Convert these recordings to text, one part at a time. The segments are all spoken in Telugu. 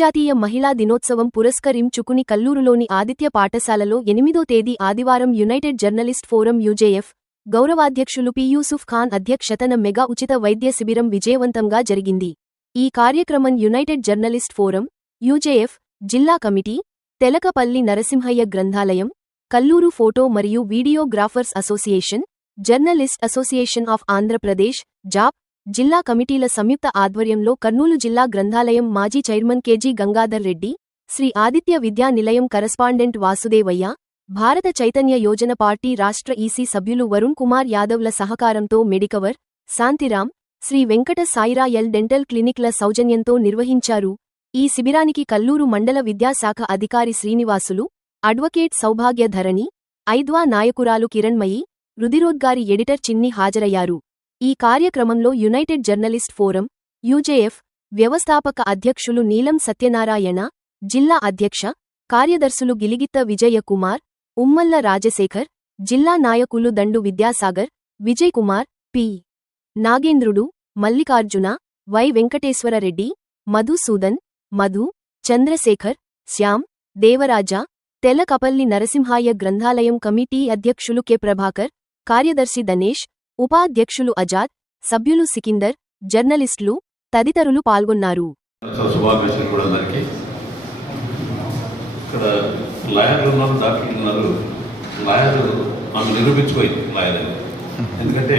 అంతర్జాతీయ మహిళా దినోత్సవం పురస్కరించుకుని కల్లూరులోని ఆదిత్య పాఠశాలలో 8వ తేదీ ఆదివారం యునైటెడ్ జర్నలిస్ట్ ఫోరం యూజేఎఫ్ గౌరవాధ్యక్షులు పి యూసుఫ్ ఖాన్ అధ్యక్షతన మెగా ఉచిత వైద్య శిబిరం విజయవంతంగా జరిగింది. ఈ కార్యక్రమం యునైటెడ్ జర్నలిస్ట్ ఫోరం యూజేఎఫ్ జిల్లా కమిటీ, తెలకపల్లి నరసింహయ్య గ్రంథాలయం, కల్లూరు ఫోటో మరియు videographers association, journalist association of Andhra Pradesh JAP జిల్లా కమిటీల సంయుక్త ఆధ్వర్యంలో కర్నూలు జిల్లా గ్రంథాలయం మాజీ chairman KG Gangadhar Reddy, Shri Aditya Vidya Nilayam correspondent Vasudevaiah, Bharatha Chaitanya Yojana party రాష్ట్ర ఈసీ సభ్యులు వరుణ్ కుమార్ యాదవ్ల సహకారంతో Medicover, Shantiram, Shri Venkata సాయిరా L dental క్లినిక్ల సౌజన్యంతో నిర్వహించారు. ఈ శిబిరానికి కల్లూరు మండల విద్యాశాఖ అధికారి శ్రీనివాసులు, అడ్వకేట్ సౌభాగ్య ధరణి, ఐద్వా నాయకురాలు కిరణ్మయి, రుధిరోద్గారి ఎడిటర్ చిన్ని హాజరయ్యారు. ఈ కార్యక్రమంలో యునైటెడ్ జర్నలిస్ట్ ఫోరం యూజేఎఫ్ వ్యవస్థాపక అధ్యక్షులు నీలం సత్యనారాయణ, జిల్లా అధ్యక్ష కార్యదర్శులు గిలిగిత్త విజయకుమార్, ఉమ్మల్ల రాజశేఖర్, జిల్లా నాయకులు దండు విద్యాసాగర్, విజయ్ కుమార్, పి నాగేంద్రుడు, మల్లికార్జున, వై వెంకటేశ్వరరెడ్డి, మధుసూదన్, మధు, చంద్రశేఖర్, శ్యామ్, దేవరాజ, తెలకపల్లి నరసింహాయ గ్రంథాలయం కమిటీ అధ్యక్షులు కె ప్రభాకర్, కార్యదర్శి దనేష్, ఉపాధ్యక్షులు అజాద్, సభ్యులు సికిందర్, జర్నలిస్టులు తదితరులు పాల్గొన్నారు. ఎందుకంటే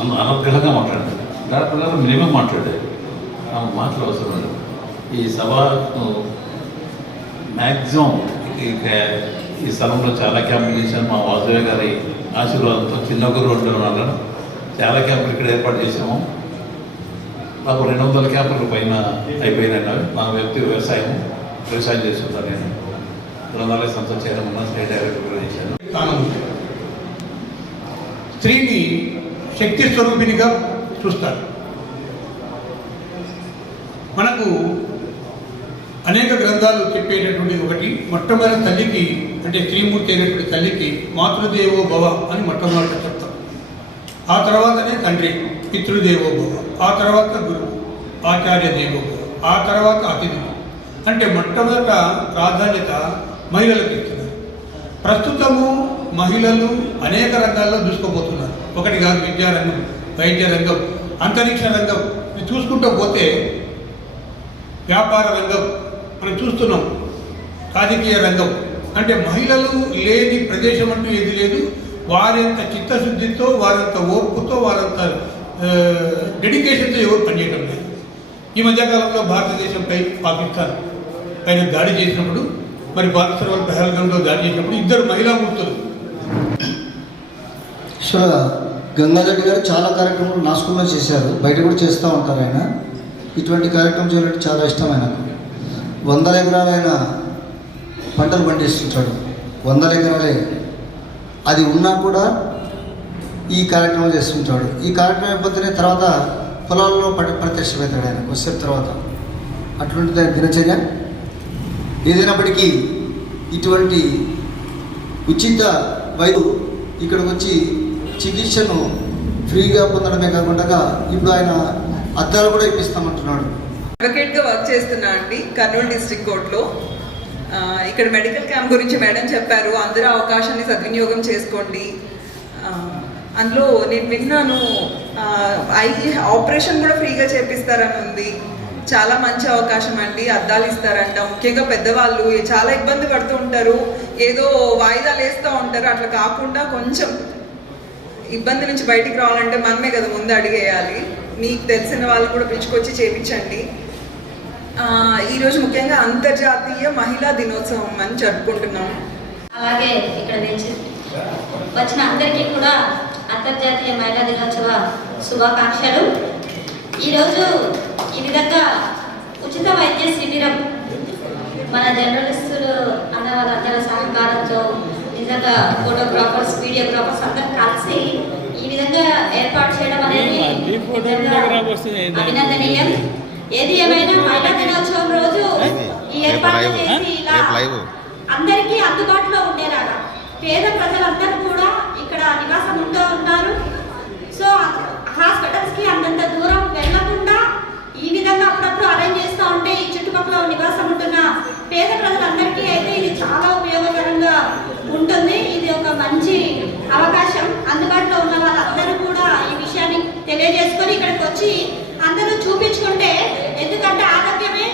అనర్గళంగా మాట్లాడారు, డాక్టర్ గారు మినిమం మాట్లాడారు, ఆమె మాటలు అవసరం లేదు. ఈ సభ మ్యాక్సిమం ఈ స్థలంలో చాలా క్యాంపులు చేశాను. మా వాసుదేవ గారి ఆశీర్వాదంతో చిన్నగురు ఉంటున్నాను, చాలా క్యాంపులు ఇక్కడ ఏర్పాటు చేసాము. నాకు 200 క్యాంపుల పైన అయిపోయినాయి. నా వ్యక్తి వ్యవసాయం చేస్తుంటాను. నేను గ్రంథాలయ సంస్థ చేయడం స్టేట్ డైరెక్టర్ చేశాను. స్త్రీని శక్తి స్వరూపినిగా చూస్తారు. మనకు అనేక గ్రంథాలు చెప్పేటటువంటి ఒకటి, మొట్టమొదటి తల్లికి అంటే స్త్రీమూర్తి అయినటువంటి తల్లికి మాతృదేవో భవ అని మొట్టమొదటి చెప్తాం. ఆ తర్వాతనే తండ్రి పితృదేవో భవ, ఆ తర్వాత గురువు ఆచార్య దేవో భవ, ఆ తర్వాత అతిథులు. అంటే మొట్టమొదట ప్రాధాన్యత మహిళలకు ఇస్తున్నారు. ప్రస్తుతము మహిళలు అనేక రంగాల్లో దూసుకోబోతున్నారు. ఒకటి కాదు, విద్యారంగం, వైద్య రంగం, అంతరిక్ష రంగం, ఇది చూసుకుంటూ పోతే వ్యాపార రంగం మనం చూస్తున్నాం, రాజకీయ రంగం. అంటే మహిళలు లేని ప్రదేశం అంటూ ఏది లేదు. వారంత చిత్తశుద్ధితో, వారంత ఓర్పుతో, వారంత డెడికేషన్తో ఎవరు పనిచేయడం లేదు. ఈ మధ్యకాలంలో భారతదేశంపై పాకిస్తాన్ పైన దాడి చేసినప్పుడు, మరి పాకిస్తాన్ వాళ్ళు పహల్గాంలో దాడి చేసినప్పుడు 2 మహిళా మూర్తులు. గంగాధర్ గారు చాలా కార్యక్రమాలు నా స్కూల్లో చేశారు, బయట కూడా చేస్తూ ఉంటారు. ఆయన ఇటువంటి కార్యక్రమం చేయాలంటే చాలా ఇష్టం. ఆయనకు 100 ఎకరాలైన పంటలు పండిస్తుంటాడు. 100 ఎకరాలే అది ఉన్నా కూడా ఈ కార్యక్రమం చేస్తుంటాడు. ఈ కార్యక్రమం అయిపోతేనే తర్వాత పొలాల్లో ప్రత్యక్షమవుతాడు ఆయన వచ్చేసిన తర్వాత. అటువంటి దినచర్య ఏదైనప్పటికీ ఇటువంటి ఉచిత వైద్యులు ఇక్కడికి వచ్చి చికిత్సను ఫ్రీగా పొందడమే కాకుండా ఇప్పుడు ఆయన అద్దాలు కూడా ఇప్పిస్తామంటున్నాడు. అడ్వకేట్గా వర్క్ చేస్తున్నా అండి కర్నూలు డిస్ట్రిక్ట్ కోర్టులో. ఇక్కడ మెడికల్ క్యాంప్ గురించి మేడం చెప్పారు, అందరూ అవకాశాన్ని సద్వినియోగం చేసుకోండి. అందులో నేను విన్నాను, ఐ ఆపరేషన్ కూడా ఫ్రీగా చేపిస్తారని ఉంది. చాలా మంచి అవకాశం అండి. అద్దాలు ఇస్తారంట. ముఖ్యంగా పెద్దవాళ్ళు చాలా ఇబ్బంది పడుతూ ఉంటారు, ఏదో వాయిదాలు వేస్తూ ఉంటారు. అట్లా కాకుండా కొంచెం ఇబ్బంది నుంచి బయటికి రావాలంటే మనమే కదా ముందు అడిగేయాలి. మీకు తెలిసిన వాళ్ళు కూడా పిలుచుకొచ్చి చేయించండి. ఈరోజు ముఖ్యంగా అంతర్జాతీయ మహిళా దినోత్సవం అని జరుపుకుంటున్నాం. అలాగే ఇక్కడ నుంచి వచ్చిన అందరికీ కూడా అంతర్జాతీయ మహిళా దినోత్సవ శుభాకాంక్షలు. ఈరోజు ఈ విధంగా ఉచిత వైద్య శిబిరం మన జర్నలిస్టులు అన్న వాళ్ళందరి సహకారంతో, నిజంగా ఫోటోగ్రాఫర్స్, వీడియోగ్రాఫర్స్ అందరూ కలిసి ఈ విధంగా ఏర్పాటు చేయడం అనేది అభినందనీయం. ఏది ఏమైనా మహిళా దినోత్సవం రోజు ఈ ఏర్పాటు చేసి ఇలా అందరికీ అందుబాటులో ఉండేలాగా, పేద ప్రజలందరూ కూడా ఇక్కడ నివాసం ఉంటూ ఉంటారు. సో హాస్పిటల్స్కి అంతంత దూరం వెళ్లకుండా ఈ విధంగా అప్పుడప్పుడు అరేంజ్ చేస్తూ ఉంటే ఈ చుట్టుపక్కల నివాసం పేద ప్రజలందరికీ అయితే ఇది చాలా ఉపయోగకరంగా ఉంటుంది. ఇది ఒక మంచి అవకాశం. అందుబాటులో ఉన్న వాళ్ళందరూ కూడా ఈ విషయాన్ని తెలియజేసుకొని ఇక్కడికి వచ్చి అందరూ చూపించుకుంటే, ఎందుకంటే ఆరోగ్యమే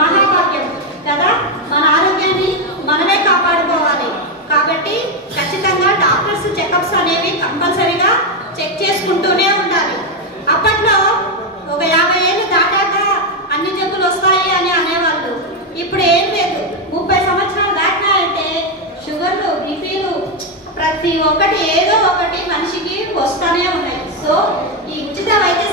మహాభాగ్యం కదా, మన ఆరోగ్యాన్ని మనమే కాపాడుకోవాలి. కాబట్టి ఖచ్చితంగా డాక్టర్స్ చెకప్స్ అనేవి కంపల్సరీగా చెక్ చేసుకుంటూనే ఉండాలి. అప్పట్లో ఒక 50 ఏళ్ళు దాటాక అన్ని జబ్బులు వస్తాయి అని అనేవాళ్ళు. ఇప్పుడు ఏం లేదు, 30 సంవత్సరాలు దాటినాయంటే షుగర్లు, బీపీలు ప్రతి ఒక్కటి ఏదో ఒకటి మనిషికి వస్తూనే ఉన్నాయి. సో ఈ ఉచిత వైద్య